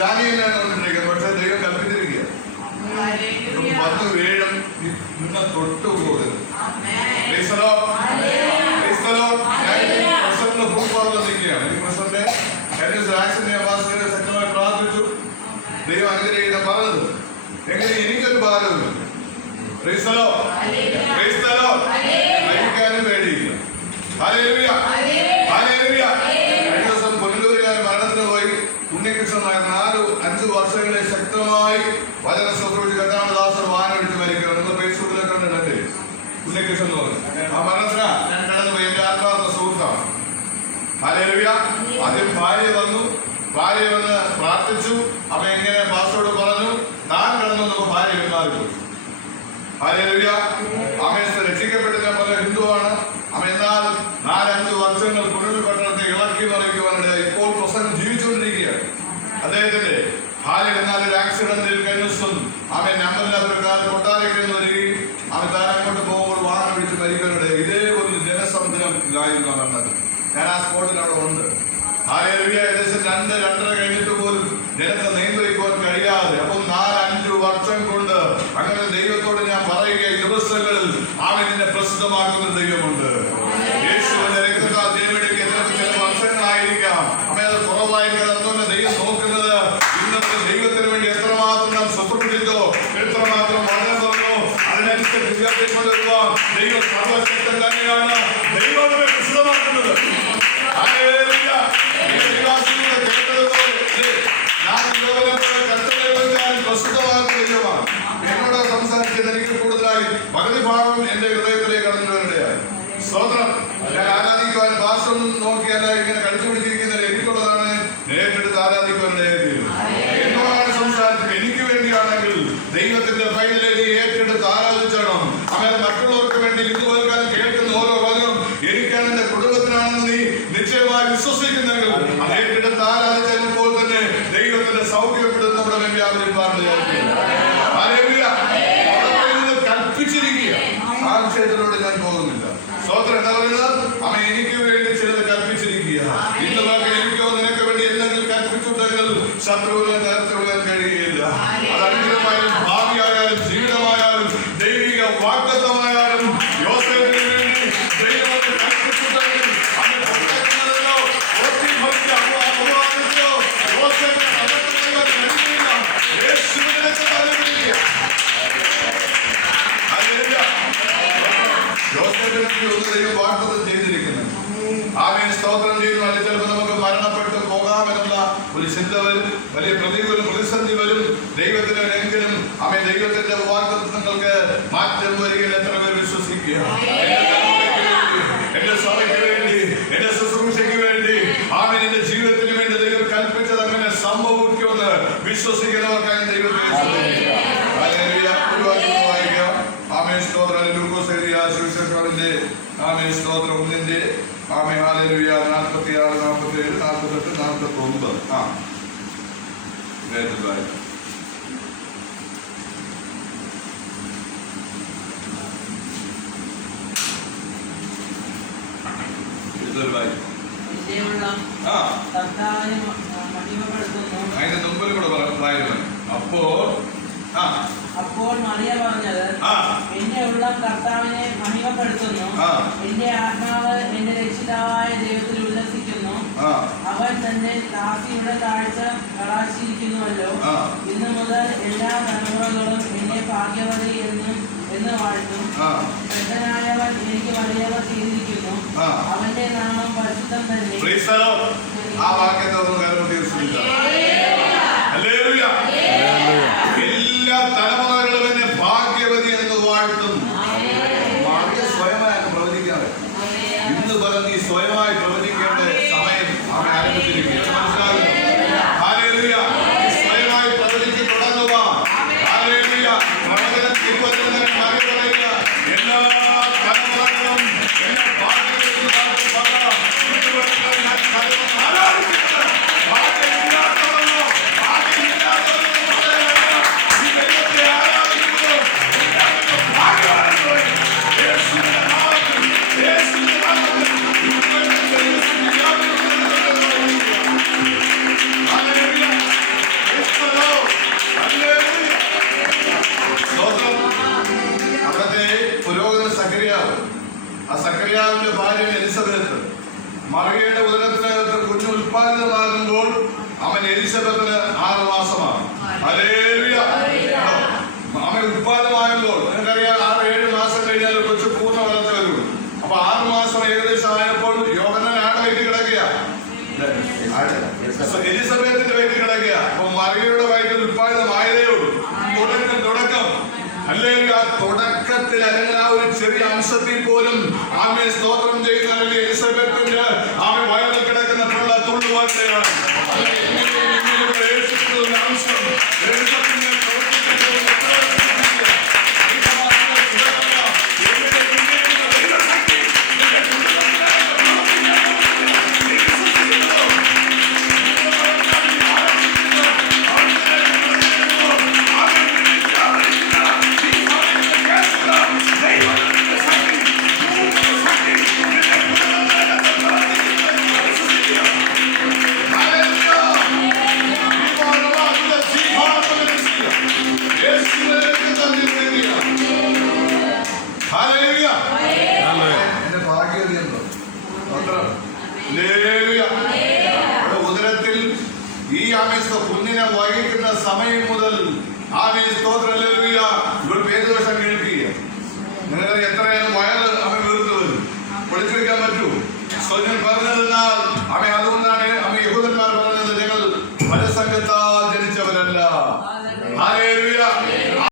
ദാനിയേലിനാണ് കൊണ്ടിരിക്കുന്നത്. പക്ഷെ ദൈവം കൽപ്പിച്ചിരിക്കുക 10 വീഴും നിന്നെ തൊട്ടുപോകരുത്. പ്രസിഡന്റ് ഭൂപാലം നിൽക്കുകയാണ്. ഈ പ്രസിഡന്റ് ആക്സിഡന്റ് ശക്തമായി പ്രാർത്ഥിച്ചു. ദൈവം അനുഗ്രഹിക്കുന്ന പറഞ്ഞത് എങ്ങനെ എനിക്കൊരു ഭാരവുമില്ല. മരിക്കാനും പേടിയില്ല. കഴിഞ്ഞ ദിവസം പുനലൂരുകാർ മരണത്തിന് പോയി. ഉണ്ണികൃഷ്ണനായ 4-5 വർഷങ്ങളെ ശക്തമായി വചന ശുശ്രൂഷിച്ച് കഥാമദാസർ വാനൊഴിച്ച് മരിക്കണം. നിങ്ങൾ ഫേസ്ബുക്കിലൊക്കെ കണ്ടിട്ടുണ്ട്. ഉണ്ണികൃഷ്ണൻ എന്ന് പറഞ്ഞു. ആ മരണത്തിന് ഞാൻ കടന്നുപോയി. എന്റെ ആത്മാർത്ഥ സുഹൃത്താണ്. ആദ്യം ഭാര്യ വന്ന് പ്രാർത്ഥിച്ചു. അവ എങ്ങനെ പാസ്റ്റോട് പറഞ്ഞു. താൻ കടന്നു ഭാര്യ പിന്മാറിപ്പോയി. രക്ഷിക്കപ്പെട്ടില്ല. പല ഹിന്ദുവാണ്. അവൻ എന്നാൽ 4-5 വർഷങ്ങൾ പുനലൂർ പട്ടണത്തെ ഇളക്കി മറിക്കുവാനിടയായി. ഇപ്പോൾ പ്രസംഗം ജീവിച്ചുകൊണ്ടിരിക്കുകയാണ്. അദ്ദേഹത്തിന്റെ ഭാര്യ എന്നാൽ ഒരു ആക്സിഡന്റിൽ കഴിഞ്ഞ ദിവസം അവൻ നമ്പറില്ലാത്തൊരു കാർ കൊട്ടാരക്കയിൽ നിന്ന് വരികയും അവൻ താൻ അങ്ങോട്ട് പോകുമ്പോൾ വാഹനം പിടിച്ച് മരിക്കാനിടയായി. ഇതേ ഒരു ജനസമുദ്രമായിരുന്നു നടന്നത്. ഞാൻ ആ സ്പോട്ടിൽ അവിടെ ഉണ്ട്. ഏകദേശം 2-2.5 കഴിഞ്ഞിട്ട് പോലും ജനത്തെ നിയന്ത്രിക്കുവാൻ കഴിയാതെ. അപ്പം 4-5 വർഷം കൊണ്ട് അങ്ങനെ ദൈവത്തോട് ഞാൻ പറയുക, ഈ ദിവസങ്ങളിൽ അവൻ എന്നെ പ്രസിദ്ധമാക്കുന്ന ദൈവമുണ്ട്. യേശുവിന്റെ രക്തത്താൽ ദൈവമെടുക്കുക. ചില വർഷങ്ങളായിരിക്കാം, അമ്മ അത് കുറവായിരിക്കാം. അതുകൊണ്ട് ദൈവം നോക്കുന്നത് ഇന്നത്തെ ദൈവത്തിന് വേണ്ടി എത്രമാത്രം നാം ശുശ്രൂഷിച്ചോ, എത്രമാത്രം വളരെ പറഞ്ഞു, അതിനനുസരിച്ച് ഉയർത്തിക്കൊണ്ടുവരുവാൻ ദൈവം സർവശക്തൻ തന്നെയാണ്. ദൈവത്തെ പ്രസിദ്ധമാക്കുന്നത്. എന്നോട് സംസാരിച്ചത് എനിക്ക് കൂടുതലായി പകുതി ഭാഗം എന്റെ ഹൃദയത്തിലേക്ക് കടന്നു വരേണ്ടതായി. സ്തോത്രം. ഞാൻ ആരാധിക്കുവാൻ ഭാഷം നോക്കിയല്ല ഇങ്ങനെ കടിച്ചു പിടിച്ചിരിക്കുന്നത് എനിക്കുള്ളതാണ്. നേരിട്ടെടുത്ത് ആരാധിക്കുവാനിടയായിരുന്നു. എന്നോടാണ് സംസാരിച്ചത്. എനിക്ക് വേണ്ടിയാണെങ്കിൽ ദൈവത്തിന്റെ ഫൈനലേക്ക് ഏറ്റെടുത്ത് ആരാധിച്ചണം. അങ്ങനെ മറ്റുള്ളവർക്ക് വേണ്ടി ഇതുപോൽക്കാലം കേൾക്കുന്ന ഓരോ വചനം എനിക്കാണ്, എന്റെ കുടുംബത്തിനാണെന്ന് നീ നിശ്ചയമായി വിശ്വസിക്കുന്നെങ്കിൽ അത് ഏറ്റെടുത്ത് ആരാധിച്ചപ്പോൾ തന്നെ ദൈവത്തിന്റെ സൗഖ്യപ്പെടുന്ന നമ്മുടെ കൽപ്പിച്ചിരിക്കുക. സാക്ഷ്യത്തിലൂടെ ഞാൻ പോകുന്നില്ല. സ്തോത്രം. എന്താ പറയുന്നത്? അവൻ എനിക്ക് വേണ്ടി ചിലത് കൽപ്പിച്ചിരിക്കുക. ഇന്ന് എനിക്കോ നിനക്ക് വേണ്ടി എന്തെങ്കിലും കൽപ്പിച്ചിട്ടുണ്ടെങ്കിൽ ശത്രുവിനെ നേരത്തെ കഴിയുകയില്ല. അത് അനുഗ്രഹമായാലും ഭാവിയായാലും ജീവിതമായാലും ദൈവിക വാഗ്ദത്തമായാലും യോസേഫിന് വേണ്ടി ദൈവം കൽപ്പിച്ചിട്ടുണ്ടെങ്കിൽ അത് പ്രവർത്തിക്കുന്നതല്ലോ അപവാദിച്ചോ യോസേഫിനെ അകത്തുള്ള കഴിയില്ല. യേശുവിനെ ദൈവം വാഗ്ദത്തം ചെയ്തിരിക്കുന്നത്. ആമേൻ. സ്തോത്രം ചെയ്യുന്നു. അല്ലെങ്കിൽ ചിലപ്പോൾ നമുക്ക് മരണപ്പെട്ട് പോകാമെന്നുള്ള ഒരു ചിന്ത വരും. വലിയ പ്രതിസന്ധി വരും. ദൈവത്തിനെങ്കിലും ആമേൻ ദൈവത്തിന്റെ വാഗ്ദത്തങ്ങൾക്ക് മാറ്റം വരികയിൽ എത്ര പേർ വിശ്വസിക്കുക? എന്റെ സഭയ്ക്ക് വേണ്ടി, എന്റെ ശുശ്രൂഷയ്ക്ക് വേണ്ടി, ആമേൻ എന്റെ ജീവിതത്തിന് വേണ്ടി ദൈവം കൽപ്പിച്ചത് അങ്ങനെ സംഭവിക്കുമെന്ന് വിശ്വസിക്കുന്നവർക്കായി ദൈവത്തെ സ്തോത്രം. 1-ന്റെ ആമേൻ. ഹല്ലേലൂയ. 46, 47, 48, 49. അതിന്റെ മുമ്പിൽ കൂടെ പറയുന്നു. അപ്പോൾ മറിയ പറഞ്ഞത്, എന്റെ ഉള്ളം കർത്താവിനെ മഹിമപ്പെടുത്തുന്നു. എന്റെ ആത്മാവ് എന്റെ രക്ഷിതാവായ ദൈവത്തിൽ ഉല്ലസിക്കുന്നു. അവൻ തന്റെ ദാസിയുടെ താഴ്ച കടാക്ഷിച്ചിരിക്കുന്നുവല്ലോ. ഇന്നു മുതൽ എല്ലാ തലമുറകളും എന്നെ ഭാഗ്യവതി എന്ന് വാഴ്ത്തും. ശ്രദ്ധനായവൻ എനിക്ക് വലിയവ ചെയ്തിരിക്കുന്നു. അവന്റെ നാമം പരിശുദ്ധം തന്നെ. എല്ലാ തലമുറകളും എന്നെ ഭാഗ്യവതി എന്ന് വാഴ്ത്തും. സ്വയമായി പ്രവചിക്കാതെ ഇന്ന് പറഞ്ഞ് നീ സ്വയമായി പ്രവചിക്കേണ്ട സമയം അവൻ ആരംഭിച്ചിരിക്കുകയാണ്. മനസ്സിലാകുന്നു? ഹല്ലേലൂയ. സ്വയമായി പ്രവചിച്ച് തുടങ്ങുക. ഹല്ലേലൂയ. പ്രവചനം തിരുവചനം പറയുക. എല്ലാ തലമുറകളും എന്നെ ഭാഗ്യവതി എന്ന് വാഴ്ത്തും. മറിയയുടെ ഉദരത്തിനകത്ത് കുഞ്ഞ് ഉൽപാദിതമാകുമ്പോൾ അവൻ എലിസബത്തിന് 6 മാസമാണ്. ഹല്ലേലൂയ. അവൻ ഉൽപാദനമാകുമ്പോൾ നിങ്ങൾക്കറിയാം 6-7 മാസം കഴിഞ്ഞാൽ കൊച്ചു പൂർണ്ണ വളർച്ച വരും. അപ്പൊ 6 മാസം ഏകദേശം ആയപ്പോൾ യോഹന്നാൻ ആടെ വയറ്റിൽ കിടക്കുക, എലിസബത്തിന്റെ വയറ്റിൽ കിടക്കുക. അപ്പൊ മറിയയുടെ വയറ്റിൽ ഉൽപാദിതമായതേ ഉള്ളൂ. തുടക്കം അല്ലെങ്കിൽ ആ തുടക്കത്തിൽ അല്ലെങ്കിൽ ആ ഒരു ചെറിയ അംശത്തിൽ പോലും ആമയെ സ്തോത്രം ചെയ്യുന്ന എലിസബത്തിന്റെ ആമ വയറിൽ കിടക്കുന്ന പിള്ള തുള്ളുവാട്ടയാണ് അംശം. ഉദരത്തിൽ ഈ ആമേസ്ത കുഞ്ഞിനെ വഹിക്കുന്ന സമയം മുതൽ ഇവൾ പേരുദോഷം കേൾക്കുക. നിങ്ങൾ എത്രയാണ് വയറ് അവൻ വീർത്ത് വരും, പൊളിച്ചു വെക്കാൻ പറ്റൂ. സ്വയം പറഞ്ഞതിനാൽ അവൻ അതുകൊണ്ടാണ് അവൻ യഹൂദന്മാർ പറഞ്ഞത് ഞങ്ങൾ പരസംഗത്താൽ ജനിച്ചവരല്ല. ഹല്ലേലൂയ.